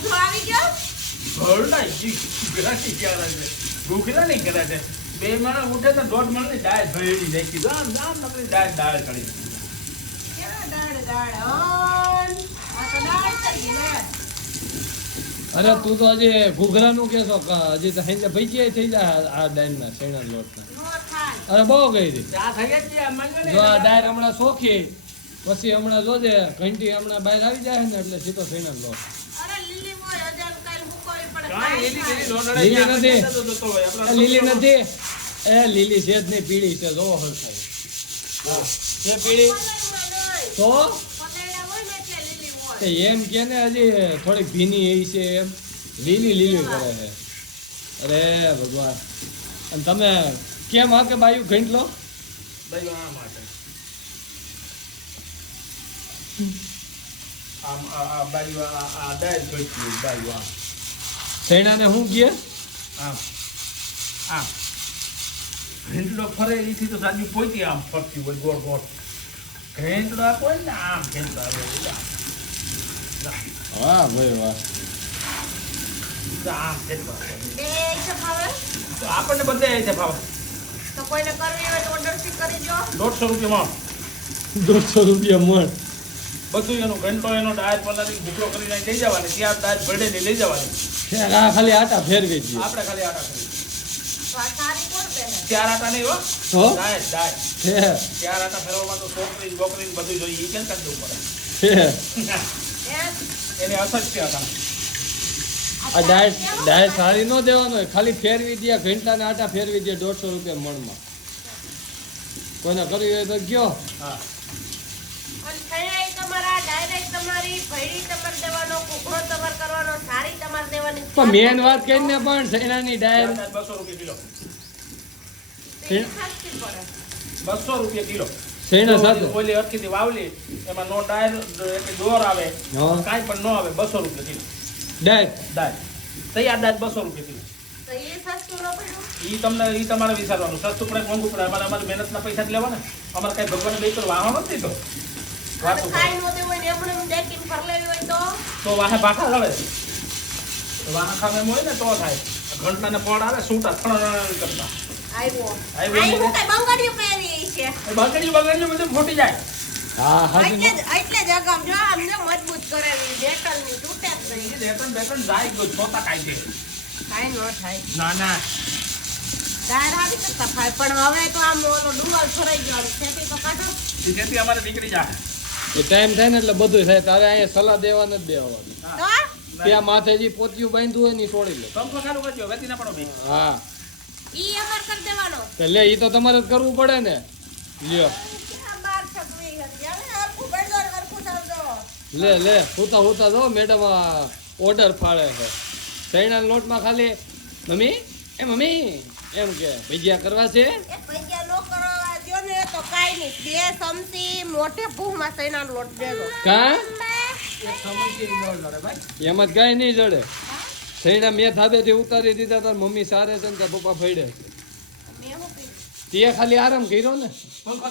ભૂખો આવી ગયો ઘરડા ગરાટી ક્યાં છે ભૂખલા નહીં કરે છે બે માણસ ઉઠે તો દોઢ માણસની દાળ ભરેલી નાખી દો આમ નકરી દાળ કરી ક્યાં દાળ આ તો દાળ કરી લે અરે તું તો હજી ઘૂઘરાનું કેસો હજી તો હેંજે ભજીયા થઈ જાય આ દાળના શેણા લોટના નો થાય અરે બહુ ગઈ હતી આ ખાઈ જ મને જો આ દાળ હમણાં સોખી પછી હમણાં જોજે ઘંટી હમણાં બહાર આવી જાય ને એટલે સીધો શેણા લોટ અરે લીલી હોય અજાન કાલ મુકોવી પડે કાંઈ લીલી લોટડા લીલી નથી. આપણે લીલી નથી એ લીલી છે જ નહીં પીળી છે જોવો હલસાઈ હા છે પીળી તો પતેડા હોય ને એટલે લીલી હોય એ એમ કે ને હજી થોડીક ભીની એ છે એમ લીલી કરે છે અરે ભગવાન અને તમે કેમ હા કે બાયું ઘંટ લો ભાઈ આ માટે આમ આ બાજુ આ દાળ જોઈતી બાજુ આ શેણાને શું કહે આમ આમ ઘેંટડો ફરે એથી તો સાંજુ પોઈતી આમ ફરતી હોય ગોળ ગોળ ઘેંટડો આ કોઈ ને આમ ઘેંટડો આવે વાહ ભાઈ વાહ આમ ઘેંટડો આવે. બે છે ભાવે તો આપણને બધે આવી છે ભાવ તો કોઈને કરવી હોય તો ઓર્ડર થી કરી જો 150 રૂપિયામાં 150 રૂપિયા મણ બધું એનો ઘંટો એનો ડાયર પલાળી ભૂકડો કરીને લઈ જવાની ત્યાં ડાયર ભળેલી લઈ જવાની આ ખાલી આટા ફેરવી દઈએ આપણે ખાલી આટા કરી તો આ સારી કોણ પહેરે ચાર આટા નહીં હો હો ડાયર ડાયર હે ચાર આટા ફેરવવામાં તો છોકરી બોકરી બધું જોઈએ એ કેમ કરી દેવું પડે હે એ એની અસર છે આટા આ ડાયટ સારી ન દેવાનો હોય ખાલી ફેરવી દે ઘંટાને આટા ફેરવી દે 150 રૂપિયા મણમાં કોઈને કરવી હોય તો ગયો હા અને થઈ તમારા ડાયરેક્ટ તમારી ભૈડી તમારે દેવાનો કુકડો તમારે કરવાનો સારી તમારે દેવાની પણ મેન વાત કહીને પણ શેણાની ડાયર 200 રૂપિયા કિલો તે સસ્તી પડે 200 રૂપિયા કિલો શેણા સાથે ઓલી અરખીથી વાવલી એમાં નો ડાયર એટલે દોર આવે હા કાંઈ પણ ન આવે 200 રૂપિયા કિલો ડાયર દાળ તૈયાર દાળ 200 રૂપિયા કિલો તો એ સસ્તું ન પડ્યું ઈ તમારે વિચારવાનું સસ્તું પડે કે મોંઘું પડે અમારે મહેનતના પૈસા જ લેવાના અમારે કઈ ભગવાન બે વાહનો નથી તો અને કાંઈ નો દેવું હોય ને એમને એમ દેખીને ફર લેવી હોય તો વાહે ભાખા લડે વાહા ખામે એમ હોય ને તો થાય ઘંટાને પડ આવે સૂટા થણ કરતા આવ્યો આવ્યો. આવ્યો કઈ બંગડીઓ પહેરી છે બગડ્યું બધું ફૂટી જાય હા હા એટલે જ અગામ જો અમને મજબૂત કરેલી બેટલની તૂટે જ નહીં ઈ બેટન જાય ગયો છોતા કાઈ દે કાંઈ ન થાય ના ના દાળ આવી તો તફાય પણ હવે તો આમ ઓલો ડુંગળ ફરાઈ ગયો આમ ખેતી તો કાઢો ઈ જેથી અમારે નીકળી જાય એ ટાઈમ થાય ને એટલે બધું થાય તારે અહીંયા સલાહ દેવા નથી દેવાની તો ત્યાં માથેજી પોતિયું બાંધ્યું હોય ને ઈ છોડી લે પંખો ચાલુ કરજો વેતી ના પડો ભાઈ હા ઈ અમાર કરી દેવાનો તો લે ઈ તો તમારે જ કરવું પડે ને લ્યો ક્યાં બાર છકવી હતી હવે હરખું બેડો હરખું ચાલજો લે હુતા જો મેડમ ઓર્ડર ફાળે છે શેણાના લોટમાં ખાલી મમ્મી એમ કે ભજીયા કરવા છે એ પૈસા નો કરવા દ્યો ને તો કાઈ નહીં બે સમસી મોટે ભૂમાં સૈનાનો લોટ દેજો કા એક સમજથી ન લડે ભાઈ એમાં જ કાંઈ નહીં જડે શેણા મેં ધાબેથી ઉતારી દીધા તાર મમ્મી સારે છે ને તાર પપ્પા ફેડે મેં હું કીધું તે ખાલી આરામ કર્યો ને પંખો